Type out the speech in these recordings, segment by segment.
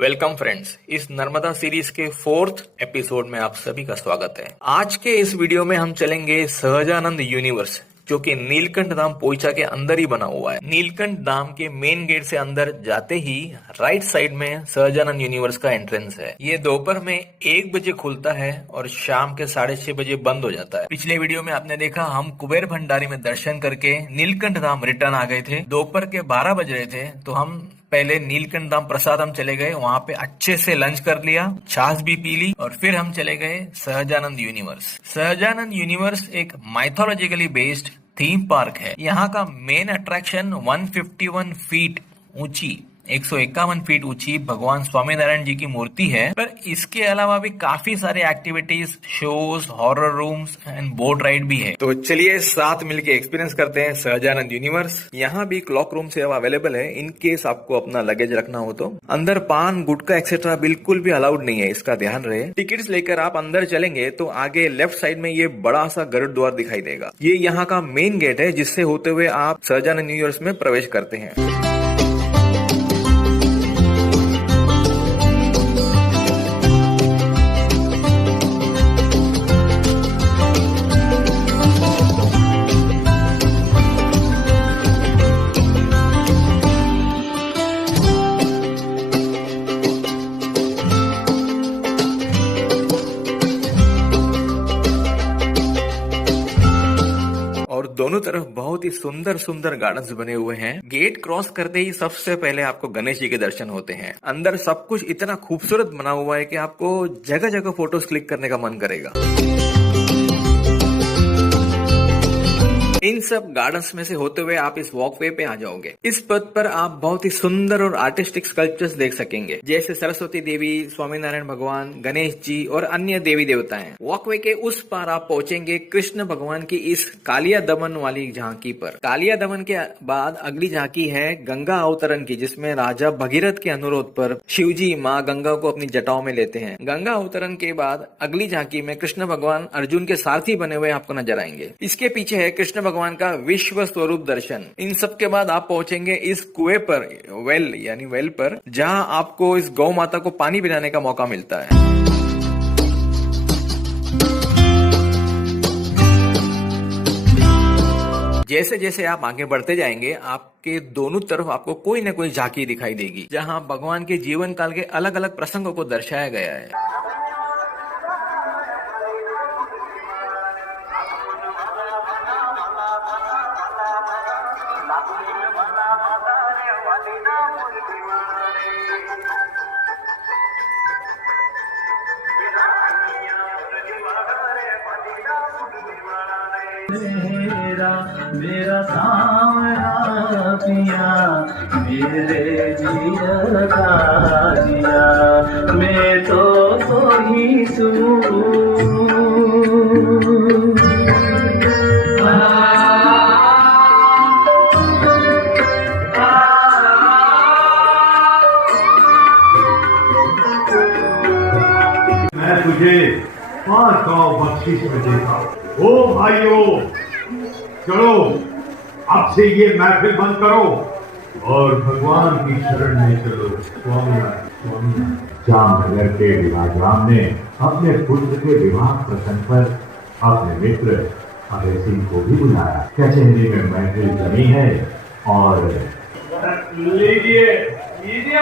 Welcome friends, इस Narmada series के 4th episode में आप सभी का स्वागत है। आज के इस वीडियो में हम चलेंगे सहजानंद यूनिवर्स, जो कि नीलकंठ धाम पोइचा के अंदर ही बना हुआ है। नीलकंठ धाम के मेन गेट से अंदर जाते ही राइट साइड में सहजानंद यूनिवर्स का एंट्रेंस है। ये दोपहर में 1 बजे खुलता है और शाम के 6:30 बजे बंद हो जाता है। पिछले वीडियो में आपने देखा हम कुबेर भंडारी में दर्शन करके नीलकंठ धाम रिटर्न आ गए थे। दोपहर के 12 बज रहे थे तो हम पहले नीलकंठ धाम प्रसाद हम चले गए, वहाँ पे अच्छे से लंच कर लिया, छाछ भी पी ली और फिर हम चले गए सहजानंद यूनिवर्स। सहजानंद यूनिवर्स एक माइथोलॉजिकली बेस्ड थीम पार्क है। यहाँ का मेन अट्रैक्शन 151 फीट ऊंची 151 फीट ऊंची भगवान स्वामीनारायण जी की मूर्ति है, पर इसके अलावा भी काफी सारे activities, shows, horror rooms and boat ride भी है। तो चलिए साथ मिलके एक्सपीरियंस करते हैं सहजानंद यूनिवर्स। यहाँ भी क्लॉक रूम सेवा अवेलेबल है इन केस आपको अपना लगेज रखना हो तो। अंदर पान, गुटखा एक्सेट्रा बिल्कुल भी अलाउड नहीं है, इसका ध्यान रहे। टिकट्स लेकर आप अंदर चलेंगे तो आगे लेफ्ट साइड में ये बड़ा सा गरुड़ द्वार दिखाई देगा। ये यहाँ का मेन गेट है जिससे होते हुए आप सहजानंद यूनिवर्स में प्रवेश करते हैं। और दोनों तरफ बहुत ही सुंदर सुंदर गार्डन्स बने हुए हैं। गेट क्रॉस करते ही सबसे पहले आपको गणेश जी के दर्शन होते हैं। अंदर सब कुछ इतना खूबसूरत बना हुआ है कि आपको जगह जगह फोटोज क्लिक करने का मन करेगा। इन सब गार्डन्स में से होते हुए आप इस वॉकवे पे आ जाओगे। इस पथ पर आप बहुत ही सुंदर और आर्टिस्टिक स्कल्पचर्स देख सकेंगे, जैसे सरस्वती देवी, स्वामीनारायण भगवान, गणेश जी और अन्य देवी देवता हैं। वॉकवे के उस पार आप पहुंचेंगे कृष्ण भगवान की इस कालिया दमन वाली झांकी पर। कालिया दमन के बाद अगली झांकी है गंगा अवतरण की, जिसमें राजा भगीरथ के अनुरोध पर शिवजी माँ गंगा को अपनी जटाओं में लेते हैं। गंगा अवतरण के बाद अगली झांकी में कृष्ण भगवान अर्जुन के सारथी बने हुए आपको नजर आएंगे। इसके पीछे है कृष्ण भगवान का विश्व स्वरूप दर्शन। इन सब के बाद आप पहुंचेंगे इस कुएं पर, वेल पर, जहां आपको इस गौ माता को पानी पिलाने का मौका मिलता है। जैसे जैसे आप आगे बढ़ते जाएंगे आपके दोनों तरफ आपको कोई न कोई झांकी दिखाई देगी, जहां भगवान के जीवन काल के अलग अलग प्रसंगों को दर्शाया गया है। मेरा सावरा पिया, मेरे जिया का जिया, मैं तो कोई मैं तुझे 5 गाँव बख्शीश में देता। ओ भाइयों, चलो अब से ये महफिल बंद करो और भगवान की शरण में चलो। स्वामी जामनगर के विराजमान ने अपने पुत्र के विवाह प्रसंग पर अपने मित्र अभय सिंह को भी बुलाया। कचहरी में महफिल जमी है और लीजिए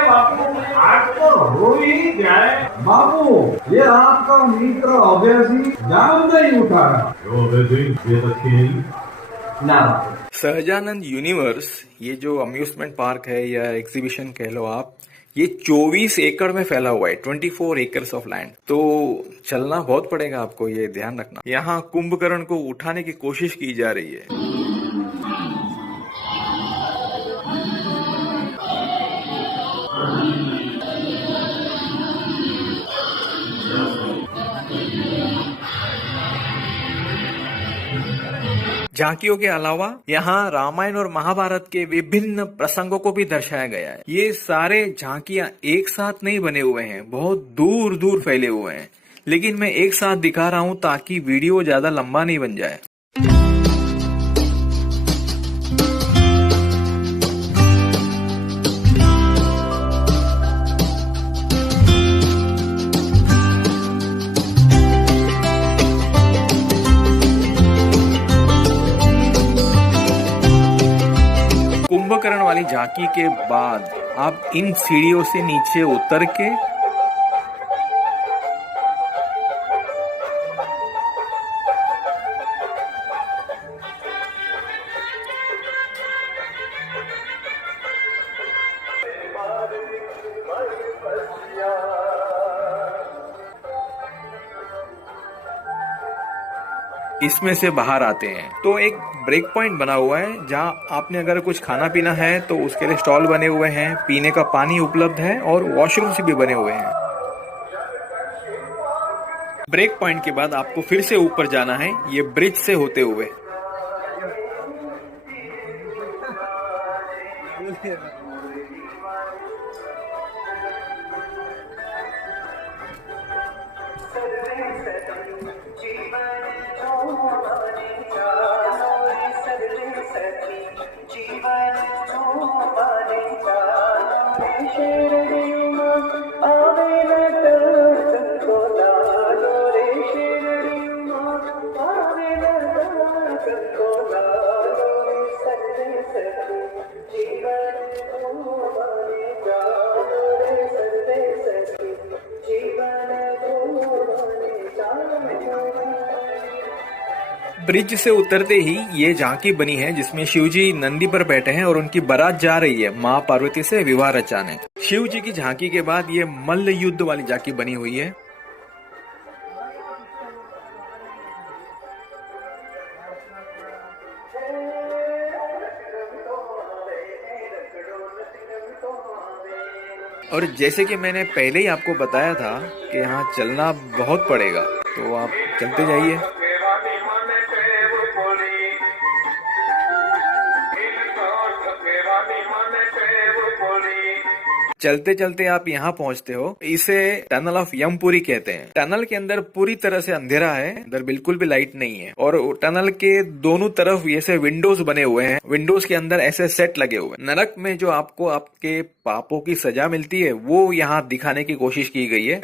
बापू, आज तो हो ही जाए। बापू, ये आपका मित्र अभय सिंह जाम नहीं उठा रहा। अभय सिंह, ये तो खेल ना। सहजानंद यूनिवर्स, ये जो अम्यूजमेंट पार्क है या एग्जीबिशन कह लो आप, ये 24 एकड़ में फैला हुआ है, 24 एकर्स ऑफ लैंड। तो चलना बहुत पड़ेगा आपको, ये ध्यान रखना। यहाँ कुंभकर्ण को उठाने की कोशिश की जा रही है। झांकियों के अलावा यहाँ रामायण और महाभारत के विभिन्न प्रसंगों को भी दर्शाया गया है। ये सारे झांकियां एक साथ नहीं बने हुए हैं, बहुत दूर दूर फैले हुए हैं, लेकिन मैं एक साथ दिखा रहा हूँ ताकि वीडियो ज्यादा लंबा नहीं बन जाए। अलंकरण वाली झांकी के बाद आप इन सीढ़ियों से नीचे उतर के इसमें से बाहर आते हैं तो एक ब्रेक पॉइंट बना हुआ है जहां आपने अगर कुछ खाना पीना है तो उसके लिए स्टॉल बने हुए हैं, पीने का पानी उपलब्ध है और वॉशरूम्स भी बने हुए हैं। ब्रेक पॉइंट के बाद आपको फिर से ऊपर जाना है, ये ब्रिज से होते हुए। ब्रिज से उतरते ही ये झांकी बनी है जिसमें शिवजी नंदी पर बैठे हैं और उनकी बारात जा रही है माँ पार्वती से विवाह रचाने। शिव जी की झांकी के बाद ये मल्ल युद्ध वाली झांकी बनी हुई है। और जैसे कि मैंने पहले ही आपको बताया था कि यहाँ चलना बहुत पड़ेगा, तो आप चलते जाइए। चलते चलते आप यहाँ पहुँचते हो, इसे टनल ऑफ यमपुरी कहते हैं। टनल के अंदर पूरी तरह से अंधेरा है, अंदर बिल्कुल भी लाइट नहीं है और टनल के दोनों तरफ ऐसे विंडोज बने हुए हैं। विंडोज के अंदर ऐसे सेट लगे हुए हैं। नरक में जो आपको आपके पापों की सजा मिलती है वो यहाँ दिखाने की कोशिश की गई है।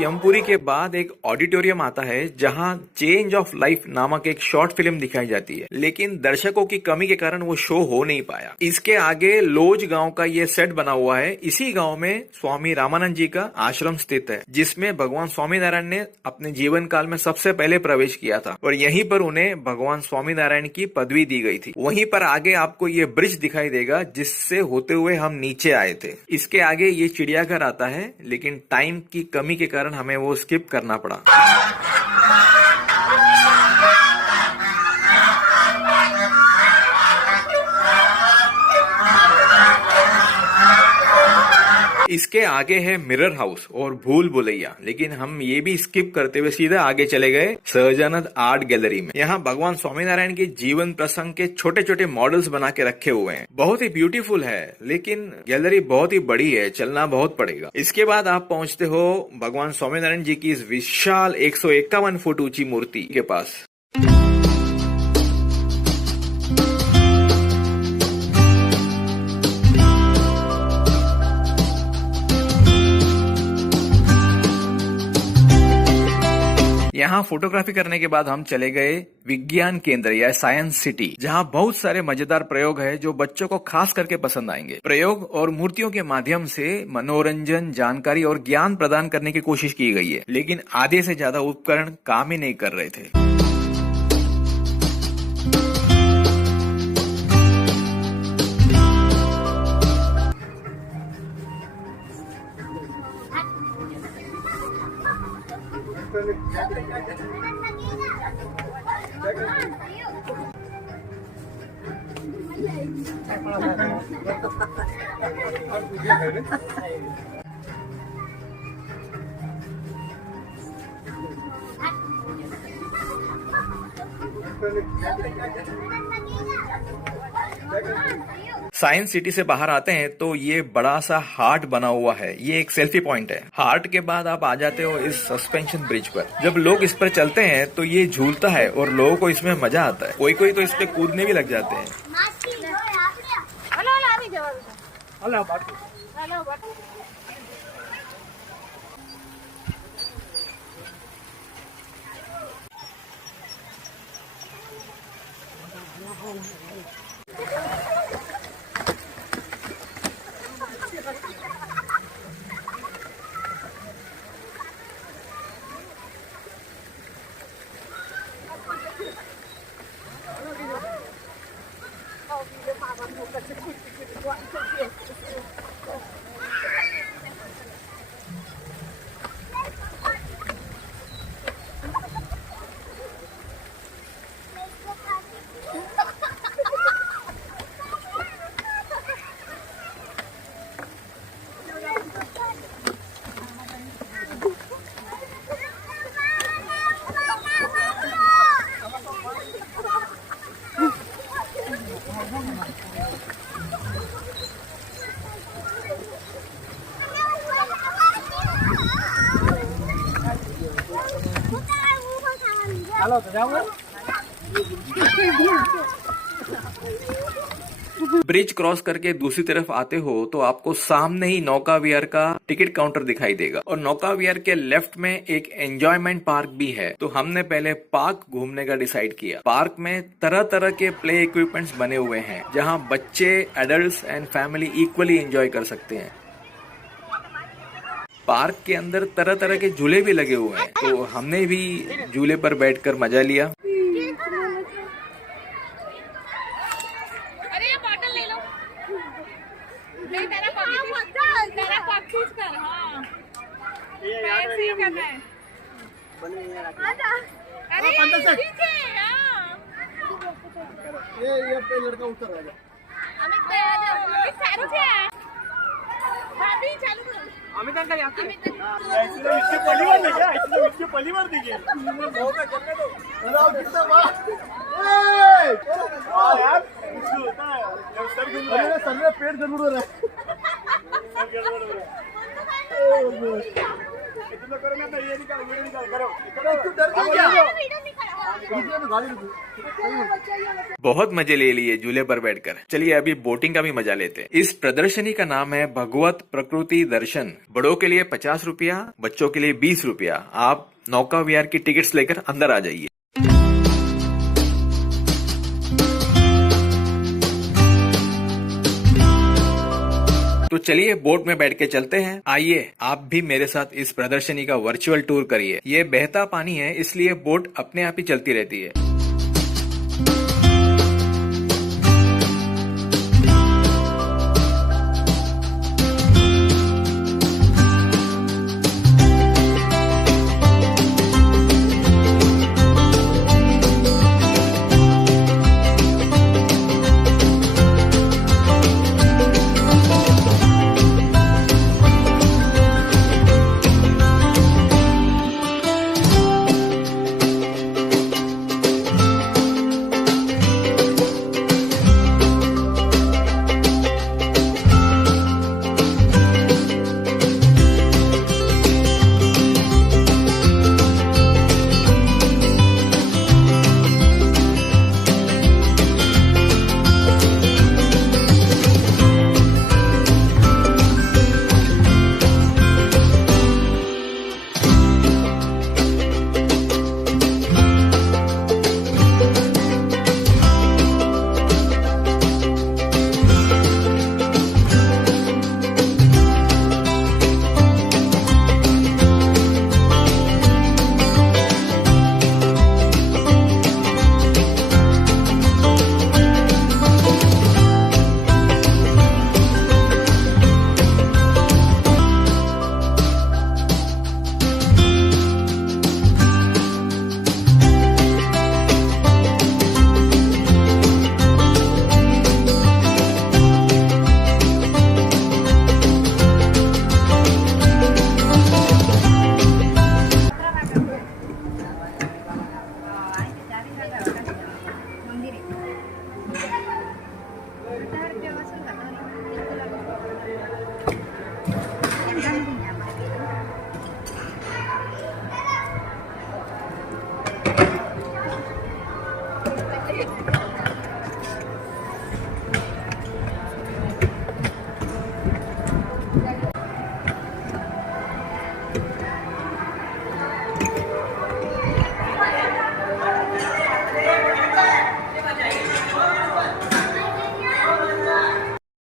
यमपुरी के बाद एक ऑडिटोरियम आता है जहां चेंज ऑफ लाइफ नामक एक शॉर्ट फिल्म दिखाई जाती है, लेकिन दर्शकों की कमी के कारण वो शो हो नहीं पाया। इसके आगे लोज गांव का ये सेट बना हुआ है। इसी गांव में स्वामी रामानंद जी का आश्रम स्थित है, जिसमें भगवान स्वामीनारायण ने अपने जीवन काल में सबसे पहले प्रवेश किया था और यहीं पर उन्हें भगवान स्वामीनारायण की पदवी दी गई थी। वहीं पर आगे आपको ये ब्रिज दिखाई देगा जिससे होते हुए हम नीचे आए थे। इसके आगे ये चिड़ियाघर आता है, लेकिन टाइम की कमी के कारण हमें वो स्किप करना पड़ा। इसके आगे है मिरर हाउस और भूल भुलैया, लेकिन हम ये भी स्किप करते हुए सीधा आगे चले गए सहजानंद आर्ट गैलरी में। यहाँ भगवान स्वामीनारायण के जीवन प्रसंग के छोटे छोटे मॉडल्स बना के रखे हुए हैं। बहुत ही ब्यूटीफुल है, लेकिन गैलरी बहुत ही बड़ी है, चलना बहुत पड़ेगा। इसके बाद आप पहुंचते हो भगवान स्वामीनारायण जी की इस विशाल 151 फुट ऊंची मूर्ति के पास। यहाँ फोटोग्राफी करने के बाद हम चले गए विज्ञान केंद्र या साइंस सिटी, जहाँ बहुत सारे मजेदार प्रयोग है जो बच्चों को खास करके पसंद आएंगे। प्रयोग और मूर्तियों के माध्यम से मनोरंजन, जानकारी और ज्ञान प्रदान करने की कोशिश की गई है, लेकिन आधे से ज्यादा उपकरण काम ही नहीं कर रहे थे। साइंस सिटी से बाहर आते हैं तो ये बड़ा सा हार्ट बना हुआ है, ये एक सेल्फी पॉइंट है। हार्ट के बाद आप आ जाते हो इस सस्पेंशन ब्रिज पर। जब लोग इस पर चलते हैं तो ये झूलता है और लोगों को इसमें मजा आता है। कोई कोई तो इस पे कूदने भी लग जाते हैं। ब्रिज क्रॉस करके दूसरी तरफ आते हो तो आपको सामने ही नौका विहार का टिकट काउंटर दिखाई देगा और नौका विहार के लेफ्ट में एक एंजॉयमेंट पार्क भी है। तो हमने पहले पार्क घूमने का डिसाइड किया। पार्क में तरह तरह के प्ले इक्विपमेंट्स बने हुए हैं जहां बच्चे, adults and family equally enjoy कर सकते हैं। पार्क के अंदर तरह तरह के झूले भी लगे हुए हैं, तो हमने भी झूले पर बैठकर मजा लिया। अरे ये बॉटल ले लो। नहीं तेरा पॉकेट खींच कर। हाँ ऐसे ही करना है। अरे ठीक है ये पे लड़का उतर आ जा। अमित पे आ जा। सारू से भाभी चालू करो। अमित अंकल यहाँ पे इसके पहली बार देखा, इसके पहली बार देखिए। बहुत है करने दो। राव कितना वाह यार कुछ होता है जब सर घूम रहा है। सर में पेट जरूर हो रहा है। सर गड़बड़ हो रहा है। इतना करो ना तो ये निकाल, वीडियो निकाल करो। क्यों डर क्यों गया? वीडियो निकाल। बहुत मजे ले लिए झूले पर बैठकर। चलिए अभी बोटिंग का भी मजा लेते हैं। इस प्रदर्शनी का नाम है भगवत प्रकृति दर्शन। बड़ों के लिए 50 रुपया, बच्चों के लिए 20 रुपया। आप नौका विहार की टिकट्स लेकर अंदर आ जाइए। तो चलिए बोट में बैठ के चलते हैं। आइए आप भी मेरे साथ इस प्रदर्शनी का वर्चुअल टूर करिए। ये बहता पानी है, इसलिए बोट अपने आप ही चलती रहती है।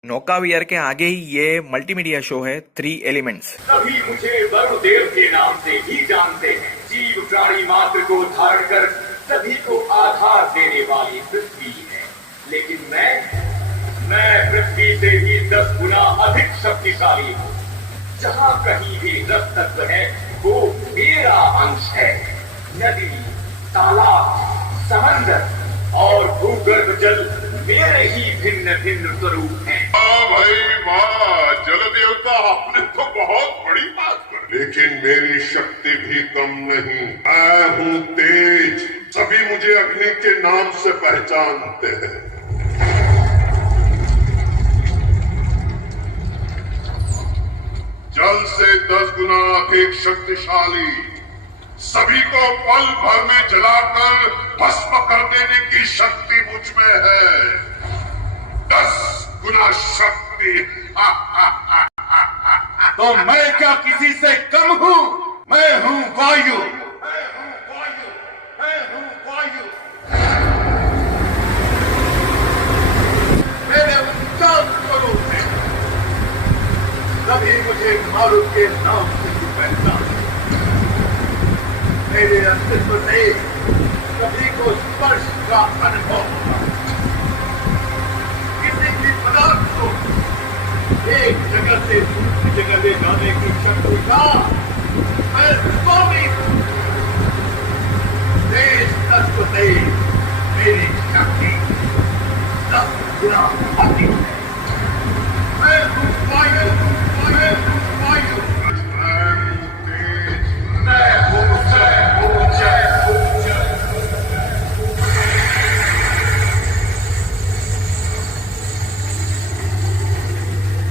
नौका विहार के आगे ही ये मल्टीमीडिया शो है 3 एलिमेंट्स। सभी मुझे वरुण देव के नाम से ही जानते हैं। जीव प्राणी मात्र को धारण कर सभी को आधार देने वाली पृथ्वी है, लेकिन मैं पृथ्वी से भी 10 गुना अधिक शक्तिशाली हूँ। जहाँ कहीं भी रस तत्व है वो मेरा अंश है। नदी, तालाब, समंदर और भूगर्भ जल मेरे ही भिन्न भिन्न स्वरूप हैं। भाई वाह, जल देवता आपने तो बहुत बड़ी बात कर, लेकिन मेरी शक्ति भी कम नहीं। मैं हूँ तेज, सभी मुझे अग्नि के नाम से पहचानते हैं। जल से 10 गुना अधिक शक्तिशाली, सभी को पल भर में जलाकर भस्म कर देने की शक्ति मुझ में है। 10 गुना शक्ति। तो मैं क्या किसी से कम हूँ? मैं हूँ वायु। मेरे उच्चार स्वरूप है, सभी मुझे मारुत के नाम से ही पहचानते। मेरे अस्तित्व से सभी को स्पर्श का अनुभव होता। किसी भी पदार्थ को एक जगह से दूसरी जगह ले जाने की शक्ति का मैं स्वामी हूँ। तेज तत्व से मेरी शक्ति 10 गुना अधिक है। मैं हूँ वायु, मैं हूँ वायु।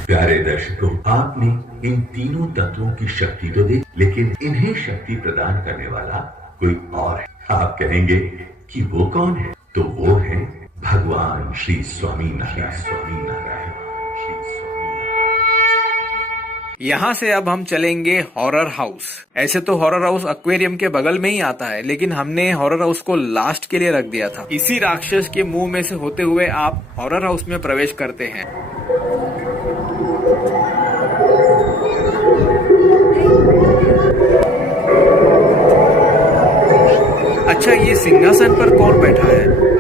प्यारे दर्शकों, आपने इन तीनों तत्वों की शक्ति तो देखी, लेकिन इन्हें शक्ति प्रदान करने वाला कोई और है। आप कहेंगे कि वो कौन है, तो वो है भगवान श्री स्वामी नारायण। श्री स्वामी यहाँ से अब हम चलेंगे हॉरर हाउस। ऐसे तो हॉरर हाउस एक्वेरियम के बगल में ही आता है, लेकिन हमने हॉरर हाउस को लास्ट के लिए रख दिया था। इसी राक्षस के मुंह में से होते हुए आप हॉरर हाउस में प्रवेश करते हैं। अच्छा, ये सिंहासन पर कौन बैठा है?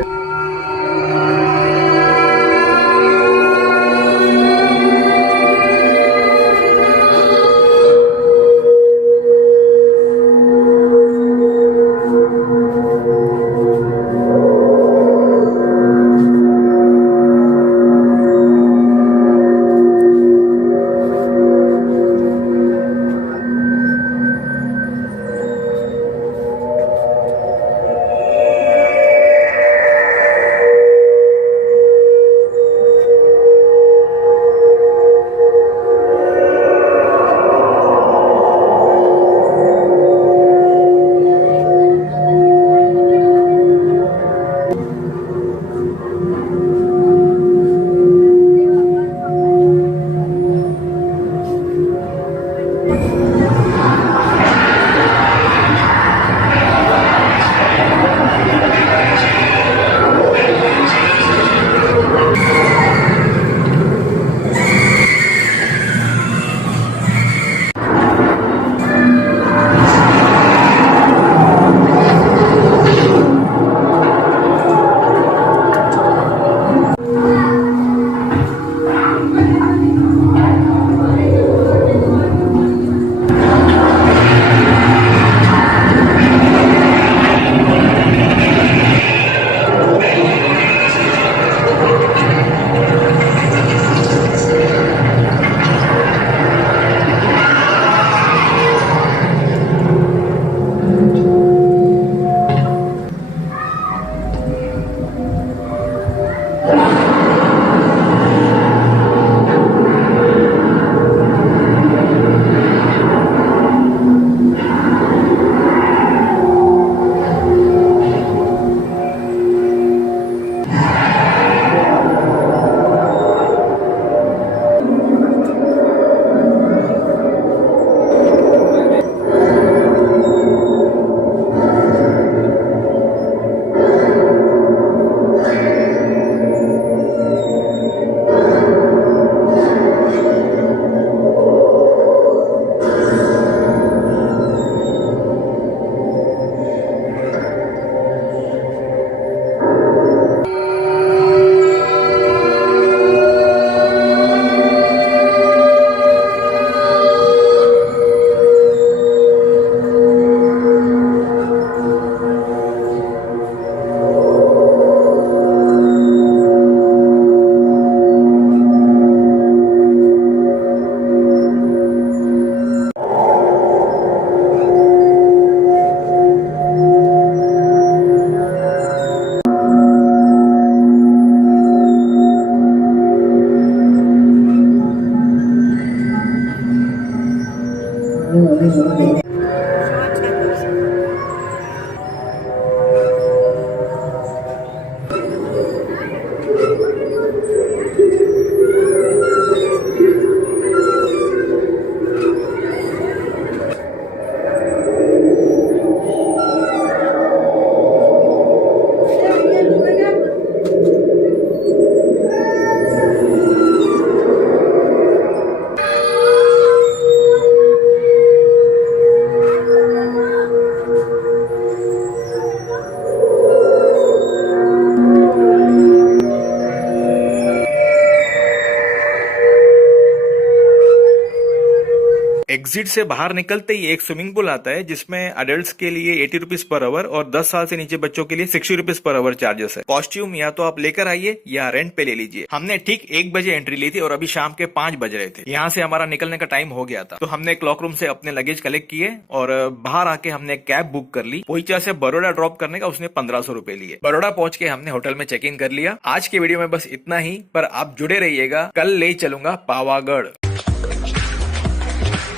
एग्जिट से बाहर निकलते ही एक स्विमिंग पूल आता है जिसमें अडल्ट्स के लिए 80 रुपीज पर आवर और 10 साल से नीचे बच्चों के लिए 60 रुपीज पर आवर चार्जेस है। कॉस्ट्यूम या तो आप लेकर आइए या रेंट पे ले लीजिए। हमने ठीक 1 बजे एंट्री ली थी और अभी शाम के 5 बज रहे थे। यहाँ से हमारा निकलने का टाइम हो गया था, तो हमने क्लॉक रूम से अपने लगेज कलेक्ट किए और बाहर आके हमने कैब बुक कर ली। पोइचा से बड़ौदा ड्रॉप करने का उसने 1500 रुपए लिए। बड़ौदा पहुंच के हमने होटल में चेक इन कर लिया। आज के वीडियो में बस इतना ही, पर आप जुड़े रहिएगा, कल ले चलूंगा पावागढ़।